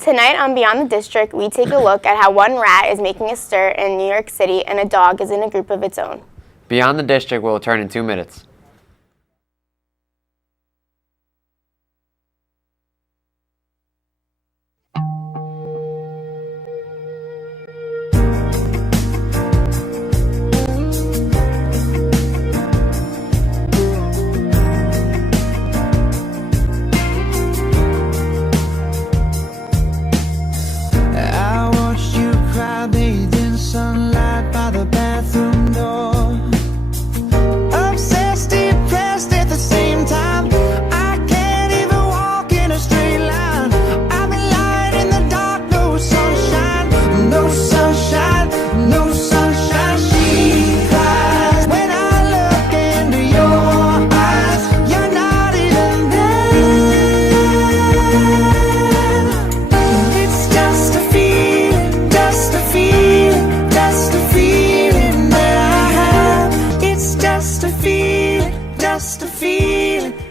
Tonight on Beyond the District, we take a look at how one rat is making a stir in New York City and a dog is in a group of its own. Beyond the District will return in 2 minutes.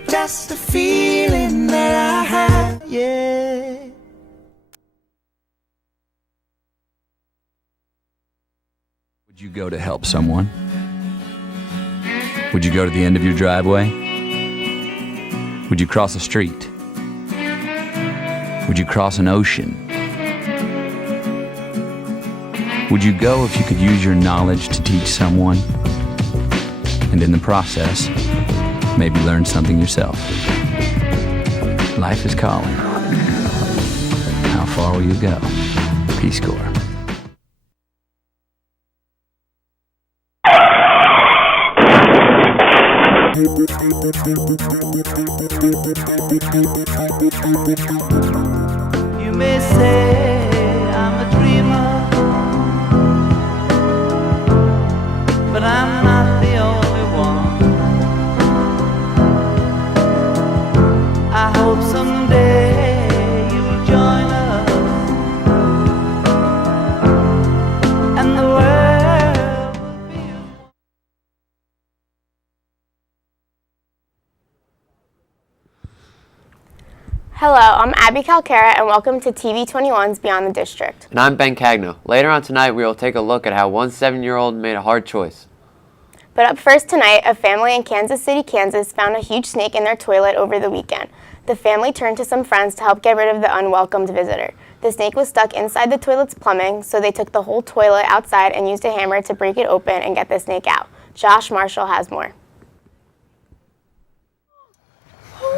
Just a feeling that I have, yeah. Would you go to help someone? Would you go to the end of your driveway? Would you cross a street? Would you cross an ocean? Would you go if you could use your knowledge to teach someone? And in the process, maybe learn something yourself. Life is calling. How far will you go? Peace Corps. You may say I'm a dreamer, but I'm not the only one. I hope someday you'll join us, and the world will be Hello, I'm Abby Calcara, and welcome to TV21's Beyond the District. And I'm Ben Cagno. Later on tonight, we will take a look at how one 7-year-old made a hard choice. But up first tonight, a family in Kansas City, Kansas found a huge snake in their toilet over the weekend. The family turned to some friends to help get rid of the unwelcomed visitor. The snake was stuck inside the toilet's plumbing, so they took the whole toilet outside and used a hammer to break it open and get the snake out. Josh Marshall has more.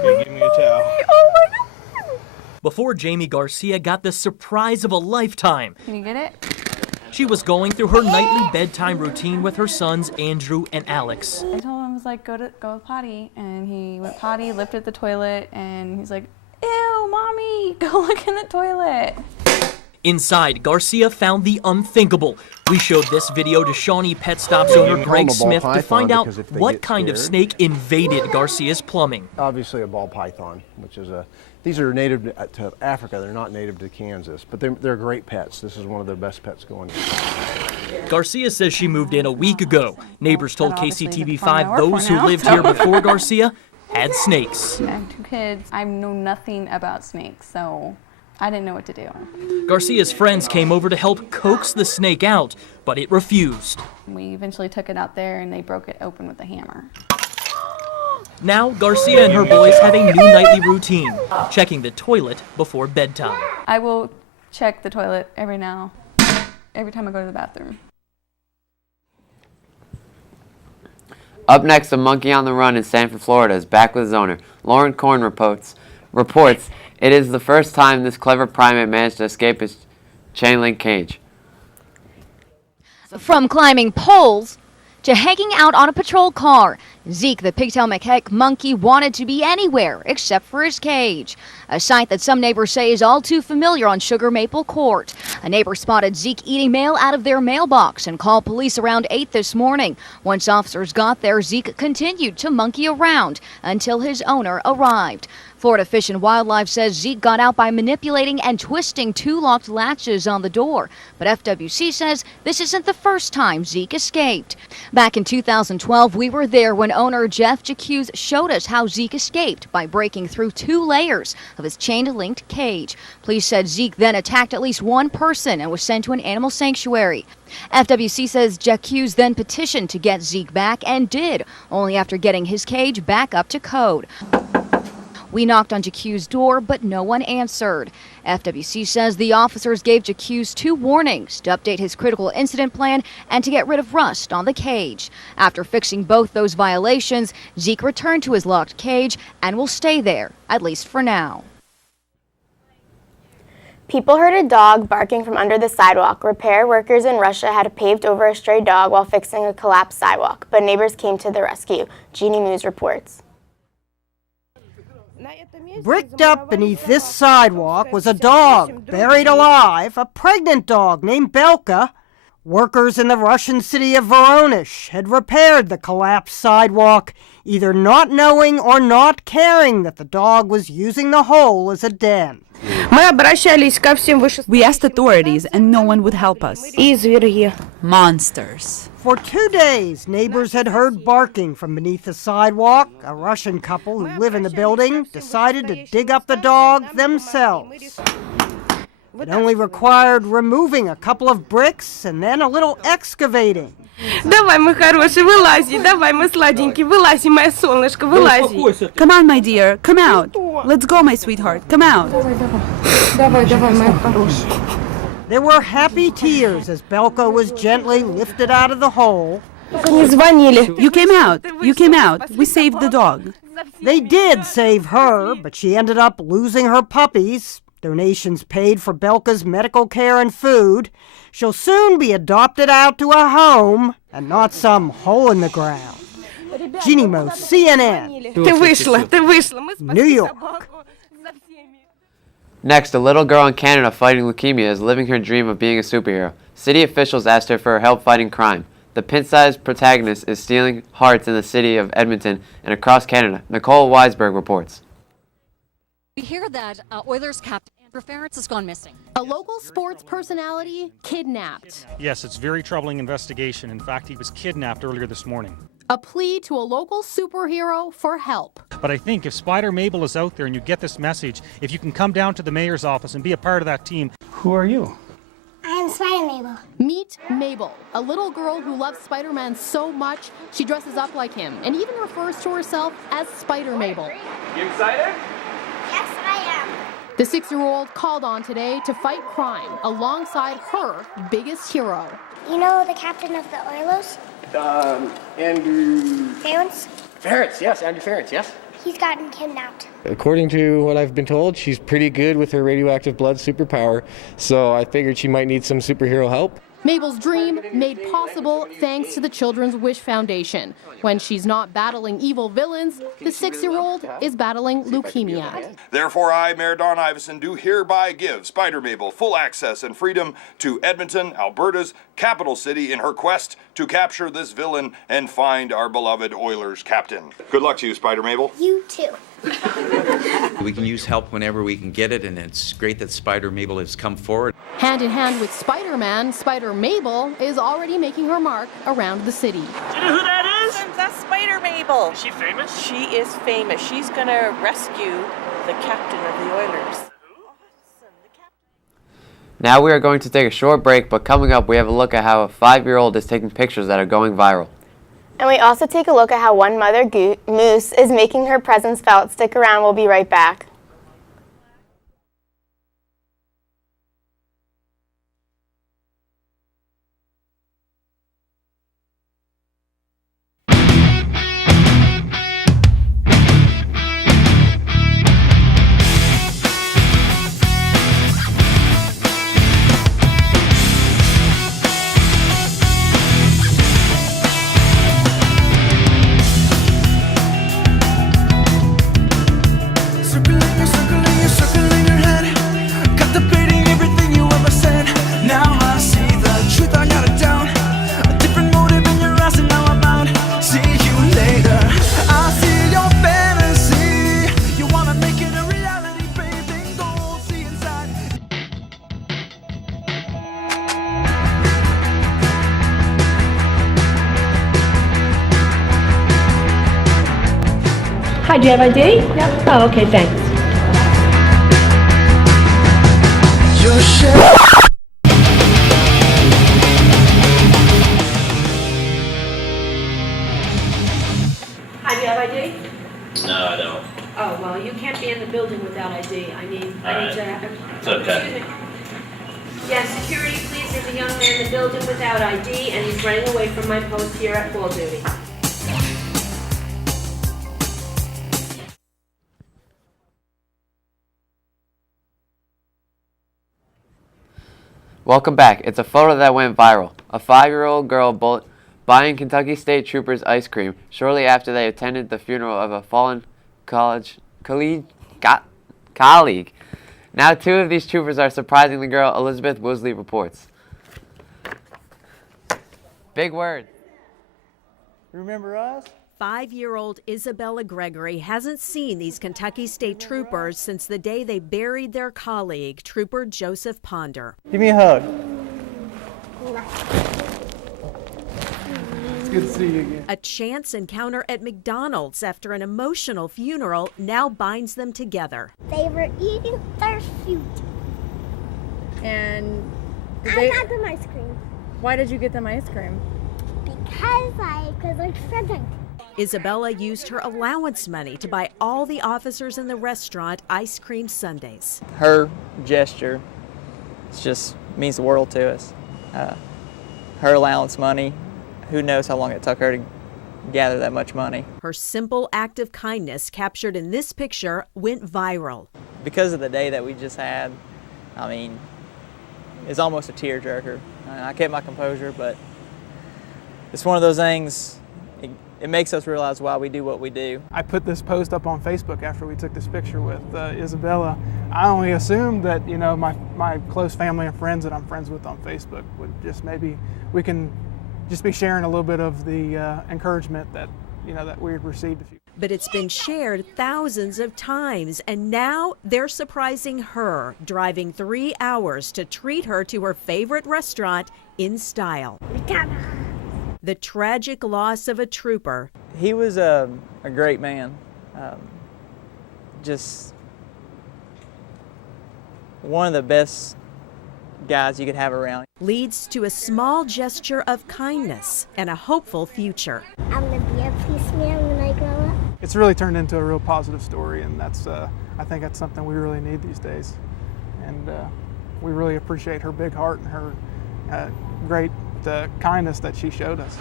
Hey, give me a towel. Oh my God. Before Jamie Garcia got the surprise of a lifetime. Can you get it? She was going through her nightly bedtime routine with her sons, Andrew and Alex. I told him, I was like, go potty, and he went potty, lifted the toilet, and he's like, ew, mommy, go look in the toilet. Inside, Garcia found the unthinkable. We showed this video to Shawnee Pet Stop's owner Greg Smith to find out what kind of snake invaded Garcia's plumbing. Obviously a ball python, which is these are native to Africa. They're not native to Kansas, but they're great pets. This is one of their best pets going in. Garcia says she moved in a week ago. Neighbors told KCTV5 those who lived here before Garcia had snakes. I have 2 kids. I know nothing about snakes, so I didn't know what to do. Garcia's friends came over to help coax the snake out, but it refused. We eventually took it out there, and they broke it open with a hammer. Now, Garcia and her boys have a new nightly routine, checking the toilet before bedtime. I will check the toilet every time I go to the bathroom. Up next, a monkey on the run in Sanford, Florida is back with his owner. Lauren Korn reports it is the first time this clever primate managed to escape his chain link cage. From climbing poles to hanging out on a patrol car, Zeke, the pigtail macaque monkey, wanted to be anywhere except for his cage, a sight that some neighbors say is all too familiar on Sugar Maple Court. A neighbor spotted Zeke eating mail out of their mailbox and called police around 8 this morning. Once officers got there, Zeke continued to monkey around until his owner arrived. Florida Fish and Wildlife says Zeke got out by manipulating and twisting 2 locked latches on the door. But FWC says this isn't the first time Zeke escaped. Back in 2012, we were there when and owner Jeff Jacques showed us how Zeke escaped by breaking through 2 layers of his chain-linked cage. Police said Zeke then attacked at least one person and was sent to an animal sanctuary. FWC says Jacques then petitioned to get Zeke back and did, only after getting his cage back up to code. We knocked on Jacques' door, but no one answered. FWC says the officers gave Jacques 2 warnings to update his critical incident plan and to get rid of rust on the cage. After fixing both those violations, Zeke returned to his locked cage and will stay there, at least for now. People heard a dog barking from under the sidewalk. Repair workers in Russia had paved over a stray dog while fixing a collapsed sidewalk, but neighbors came to the rescue. Jeannie Moose reports. Bricked up beneath this sidewalk was a dog, buried alive, a pregnant dog named Belka. Workers in the Russian city of Voronezh had repaired the collapsed sidewalk, either not knowing or not caring that the dog was using the hole as a den. We asked authorities and no one would help us. Monsters. For 2 days, neighbors had heard barking from beneath the sidewalk. A Russian couple who live in the building decided to dig up the dog themselves. It only required removing a couple of bricks and then a little excavating. Come on, my dear, come out. Let's go, my sweetheart, come out. There were happy tears as Belka was gently lifted out of the hole. You came out. We saved the dog. They did save her, but she ended up losing her puppies. Donations paid for Belka's medical care and food. She'll soon be adopted out to a home and not some hole in the ground. Jeannie Moose, CNN. New York. Next, a little girl in Canada fighting leukemia is living her dream of being a superhero. City officials asked her for help fighting crime. The pint-sized protagonist is stealing hearts in the city of Edmonton and across Canada. Nicole Weisberg reports. We hear that Oilers captain Andrew Ference has gone missing. A local sports personality kidnapped. Yes, it's a very troubling investigation. In fact, he was kidnapped earlier this morning. A plea to a local superhero for help. But I think if Spider Mabel is out there and you get this message, if you can come down to the mayor's office and be a part of that team. Who are you? I am Spider Mabel. Meet Mabel, a little girl who loves Spider-Man so much she dresses up like him and even refers to herself as Spider Mabel. You excited? Yes, I am. The 6-year-old called on today to fight crime alongside her biggest hero. You know the captain of the Oilers? Andrew... Ference? Ference, yes, Andrew Ference, yes. He's gotten kidnapped. According to what I've been told, she's pretty good with her radioactive blood superpower, so I figured she might need some superhero help. Mabel's dream made possible thanks to the Children's Wish Foundation. When she's not battling evil villains, the 6-year-old is battling leukemia. Therefore, I, Mayor Don Iveson, do hereby give Spider Mabel full access and freedom to Edmonton, Alberta's capital city, in her quest to capture this villain and find our beloved Oilers captain. Good luck to you, Spider Mabel. You too. We can use help whenever we can get it, and it's great that Spider Mabel has come forward. Hand in hand with Spider-Man, Spider Mabel is already making her mark around the city. Do you know who that is? That's Spider Mabel. Is she famous? She is famous. She's going to rescue the captain of the Oilers. Now we are going to take a short break, but coming up we have a look at how a 5-year-old is taking pictures that are going viral. And we also take a look at how one mother moose is making her presence felt. Stick around, we'll be right back. Circle Do you have ID? Yep. Oh, okay, thanks. Hi, do you have ID? No, I don't. Oh, well, you can't be in the building without ID. I need Alright. to have... It's okay. Excuse me. Yes, security, please. There's a young man in the building without ID, and he's running away from my post here at call duty. Welcome back. It's a photo that went viral. A 5-year-old girl buying Kentucky State Troopers ice cream shortly after they attended the funeral of a fallen colleague. Now 2 of these troopers are surprising the girl, Elizabeth Woosley reports. Big word. Remember us? 5-year-old Isabella Gregory hasn't seen these Kentucky State Troopers since the day they buried their colleague, Trooper Joseph Ponder. Give me a hug. It's good to see you again. A chance encounter at McDonald's after an emotional funeral now binds them together. They were eating their food. And I got them ice cream. Why did you get them ice cream? Because like friends. Isabella used her allowance money to buy all the officers in the restaurant ice cream sundaes. Her gesture just means the world to us. Her allowance money, who knows how long it took her to gather that much money. Her simple act of kindness captured in this picture went viral. Because of the day that we just had, I mean, it's almost a tearjerker. I kept my composure, but it's one of those things, it makes us realize why we do what we do. I put this post up on Facebook after we took this picture with Isabella. I only assumed that, you know, my close family and friends that I'm friends with on Facebook would just maybe, we can just be sharing a little bit of the encouragement that, you know, that we had received. But it's been shared thousands of times, and now they're surprising her, driving 3 hours to treat her to her favorite restaurant in style. The tragic loss of a trooper. He was a great man. Just one of the best guys you could have around. Leads to a small gesture of kindness and a hopeful future. I'm going to be a policeman when I grow up. It's really turned into a real positive story, and that's I think that's something we really need these days. And we really appreciate her big heart and her great kindness that she showed us.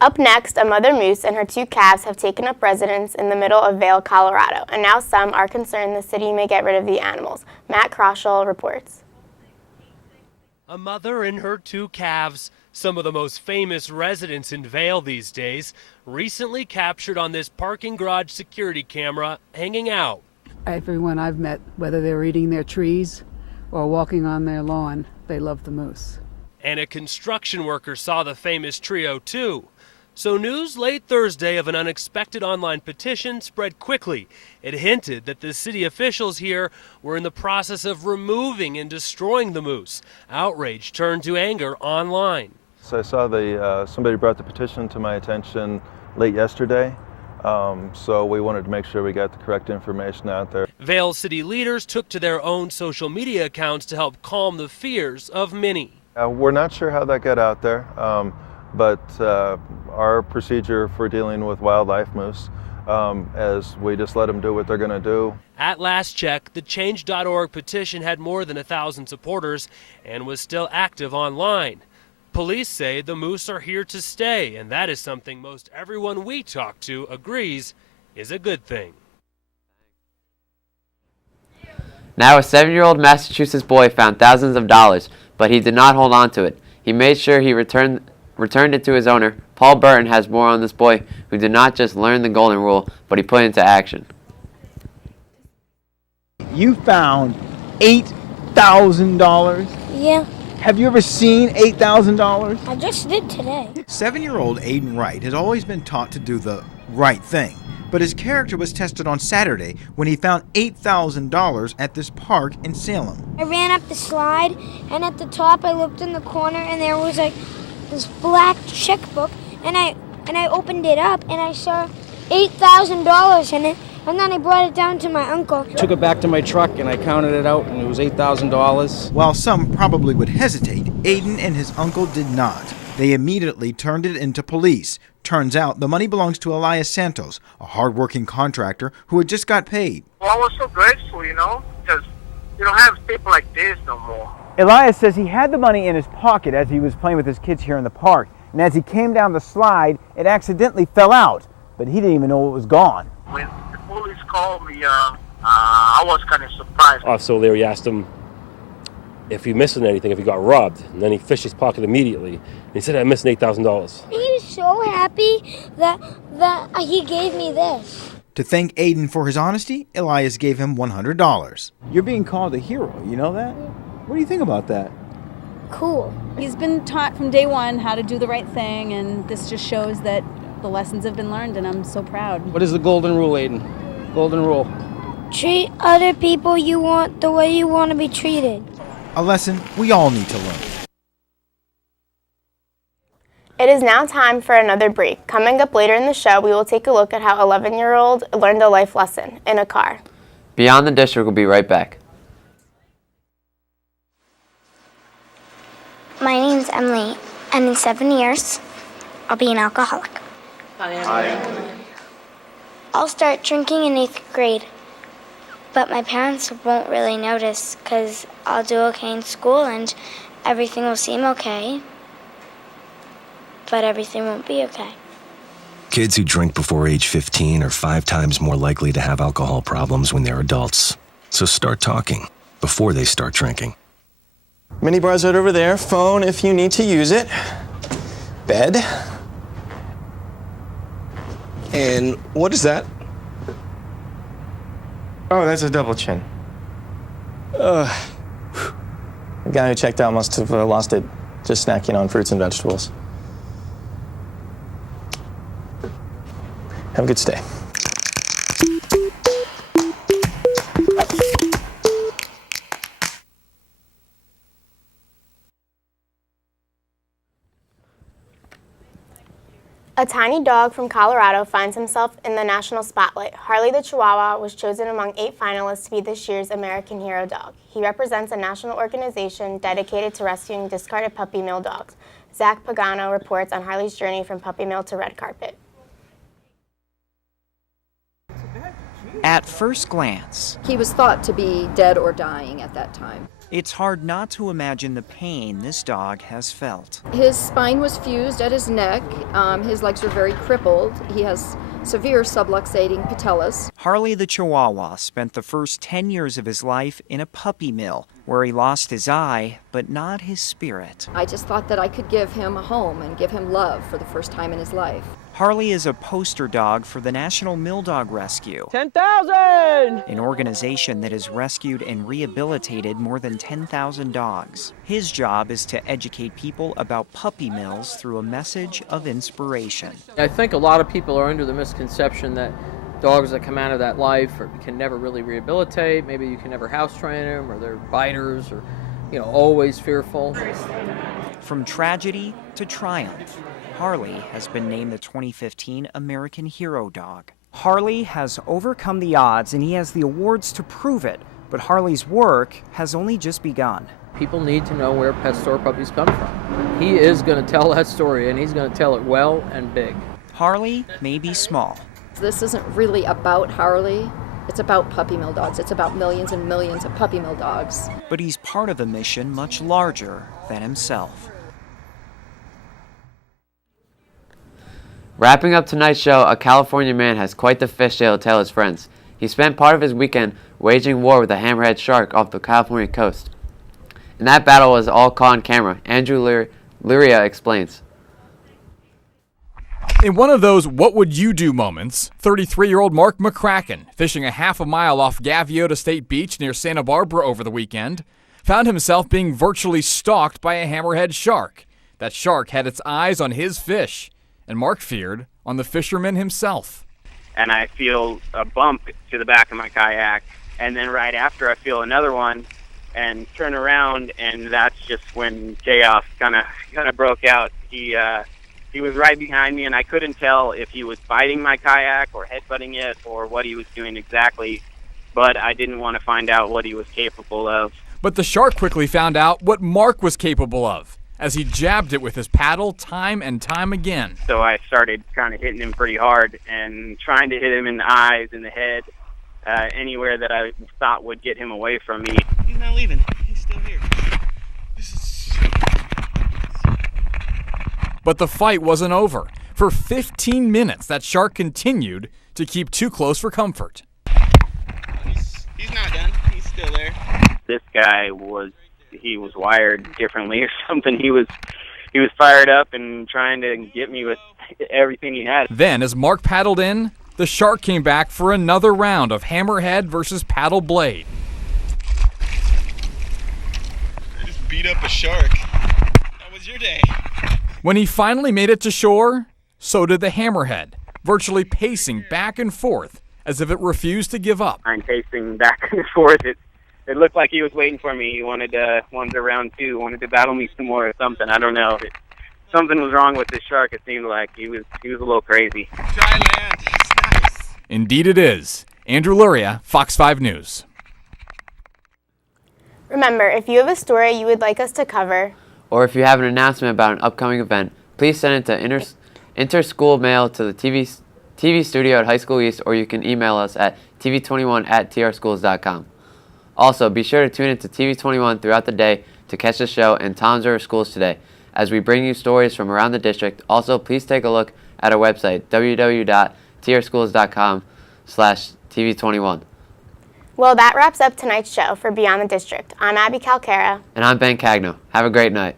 Up next, a mother moose and her 2 calves have taken up residence in the middle of Vail, Colorado, and now some are concerned the city may get rid of the animals. Matt Kroschel reports. A mother and her 2 calves, some of the most famous residents in Vail these days, recently captured on this parking garage security camera hanging out. Everyone I've met, whether they're eating their trees or walking on their lawn, they love the moose. And a construction worker saw the famous trio too. So news late Thursday of an unexpected online petition spread quickly. It hinted that the city officials here were in the process of removing and destroying the moose. Outrage turned to anger online. So I saw somebody brought the petition to my attention late yesterday. So we wanted to make sure we got the correct information out there. Vail city leaders took to their own social media accounts to help calm the fears of many. We're not sure how that got out there, but our procedure for dealing with wildlife moose, as we just let them do what they're going to do. At last check, the Change.org petition had more than 1,000 supporters and was still active online. Police say the moose are here to stay, and that is something most everyone we talk to agrees is a good thing. Now a 7-year-old Massachusetts boy found thousands of dollars, but he did not hold on to it. He made sure he returned it to his owner. Paul Burton has more on this boy who did not just learn the golden rule, but he put it into action. You found $8,000? Yeah. Have you ever seen $8,000? I just did today. 7-year-old Aiden Wright has always been taught to do the right thing, but his character was tested on Saturday when he found $8,000 at this park in Salem. I ran up the slide, and at the top I looked in the corner, and there was like this black checkbook, and I and I opened it up, and I saw $8,000 in it, and then I brought it down to my uncle. Took it back to my truck, and I counted it out, and it was $8,000. While some probably would hesitate, Aiden and his uncle did not. They immediately turned it into police. Turns out the money belongs to Elias Santos, a hard-working contractor who had just got paid. Well, I was so grateful, because you don't have people like this no more. Elias says he had the money in his pocket as he was playing with his kids here in the park. And as he came down the slide, it accidentally fell out. But he didn't even know it was gone. When the police called me, I was kind of surprised. Officer O'Leary asked him if he missed anything, if he got robbed. And then he fished his pocket immediately. And he said, "I missed $8,000. He was so happy that he gave me this. To thank Aiden for his honesty, Elias gave him $100. You're being called a hero, you know that? What do you think about that? Cool. He's been taught from day one how to do the right thing, and this just shows that the lessons have been learned, and I'm so proud. What is the golden rule, Aiden? Golden rule. Treat other people you want the way you want to be treated. A lesson we all need to learn. It is now time for another break. Coming up later in the show, we will take a look at how 11-year-old learned a life lesson in a car. Beyond the District will be right back. My name's Emily, and in 7 years, I'll be an alcoholic. Hi. I'll start drinking in 8th grade, but my parents won't really notice because I'll do okay in school and everything will seem okay, but everything won't be okay. Kids who drink before age 15 are 5 times more likely to have alcohol problems when they're adults. So start talking before they start drinking. Mini bar's right over there. Phone if you need to use it. Bed. And what is that? Oh, that's a double chin. The guy who checked out must have lost it just snacking on fruits and vegetables. Have a good stay. A tiny dog from Colorado finds himself in the national spotlight. Harley the Chihuahua was chosen among 8 finalists to be this year's American Hero Dog. He represents a national organization dedicated to rescuing discarded puppy mill dogs. Zach Pagano reports on Harley's journey from puppy mill to red carpet. At first glance, he was thought to be dead or dying at that time. It's hard not to imagine the pain this dog has felt. His spine was fused at his neck. His legs are very crippled. He has severe subluxating patellas. Harley the Chihuahua spent the first 10 years of his life in a puppy mill, where he lost his eye, but not his spirit. I just thought that I could give him a home and give him love for the first time in his life. Harley is a poster dog for the National Mill Dog Rescue, 10,000! an organization that has rescued and rehabilitated more than 10,000 dogs. His job is to educate people about puppy mills through a message of inspiration. I think a lot of people are under the misconception that dogs that come out of that life can never really rehabilitate. Maybe you can never house train them, or they're biters, or always fearful. From tragedy to triumph, Harley has been named the 2015 American Hero Dog. Harley has overcome the odds and he has the awards to prove it, but Harley's work has only just begun. People need to know where pet store puppies come from. He is going to tell that story, and he's going to tell it well and big. Harley may be small. This isn't really about Harley. It's about puppy mill dogs. It's about millions and millions of puppy mill dogs. But he's part of a mission much larger than himself. Wrapping up tonight's show, a California man has quite the fish tale to tell his friends. He spent part of his weekend waging war with a Hammerhead Shark off the California coast. And that battle was all caught on camera. Andrew Luria explains. In one of those what would you do moments, 33-year-old Mark McCracken, fishing a half a mile off Gaviota State Beach near Santa Barbara over the weekend, found himself being virtually stalked by a Hammerhead Shark. That shark had its eyes on his fish, and Mark feared on the fisherman himself. And I feel a bump to the back of my kayak, and then right after I feel another one, and turn around, and that's just when chaos kind of broke out. He He was right behind me, and I couldn't tell if he was biting my kayak or headbutting it or what he was doing exactly, but I didn't want to find out what he was capable of. But the shark quickly found out what Mark was capable of, as he jabbed it with his paddle time and time again. So I started kind of hitting him pretty hard and trying to hit him in the eyes, in the head, anywhere that I thought would get him away from me. He's not leaving. He's still here. But the fight wasn't over. For 15 minutes, that shark continued to keep too close for comfort. He's not done. He's still there. This guy was wired differently or something. He was fired up and trying to get me with everything he had. Then, as Mark paddled in, the shark came back for another round of hammerhead versus paddle blade. I just beat up a shark. How was your day? When he finally made it to shore, so did the hammerhead, virtually pacing back and forth as if it refused to give up. I'm pacing back and forth. It looked like he was waiting for me. He wanted to round two, wanted to battle me some more or something. I don't know. Something was wrong with this shark. It seemed like he was a little crazy. Dry land. It's nice. Indeed it is. Andrew Luria, Fox 5 News. Remember, if you have a story you would like us to cover, or if you have an announcement about an upcoming event, please send it to interschool mail to the TV studio at High School East, or you can email us at tv21@trschools.com. Also, be sure to tune into TV21 throughout the day to catch the show and Tom's River Schools Today as we bring you stories from around the district. Also, please take a look at our website, www.trschools.com/TV21. well, that wraps up tonight's show for Beyond the District. I'm Abby Calcara. And I'm Ben Cagno. Have a great night.